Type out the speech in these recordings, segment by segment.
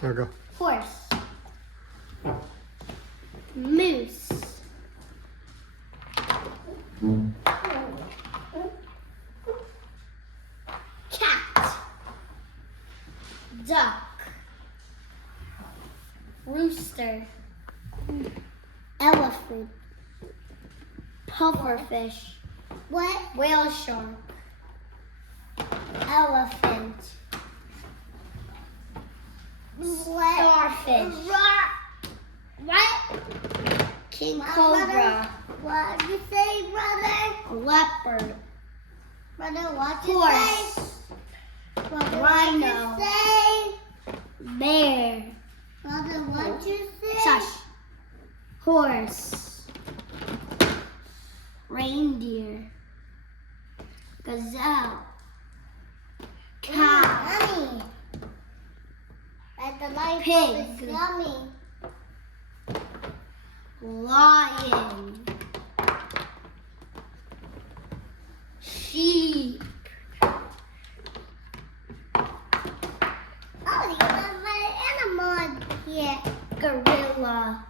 There we go. Horse. Moose. Cat. Duck. Rooster. Elephant. Pufferfish. What? Whale shark. Elephant. Starfish. What? King Cobra. What did you say, brother? Leopard. Brother, what did you say? Brother, rhino. What did you say? Bear. Brother, what did you say? Shush. Horse. Reindeer. Gazelle. Cow. Pig. Yummy. Lion. Sheep. Oh, you have an animal here. Gorilla.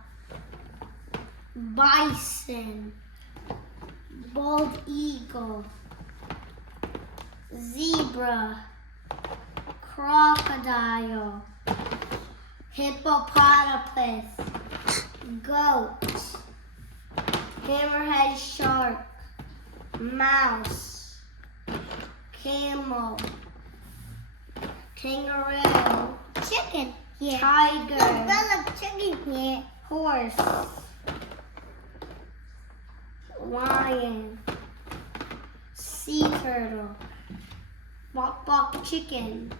Bison. Bald eagle. Zebra. Crocodile. Hippopotamus. Goat. Hammerhead shark. Mouse. Camel. Kangaroo. Chicken here. Tiger. No, chicken here. Horse. Lion. Sea turtle. Bok bok chicken.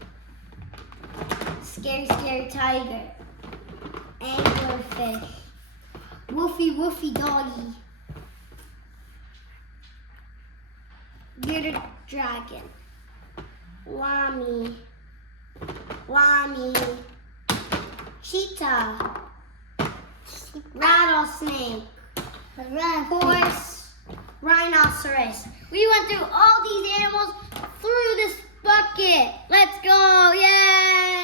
Scary scary tiger. Anglerfish. Woofy woofy doggy. Bearded dragon. Llama. Cheetah. Rattlesnake. Horse. Rhinoceros. We went through all these animals through this bucket. Let's go. Yay!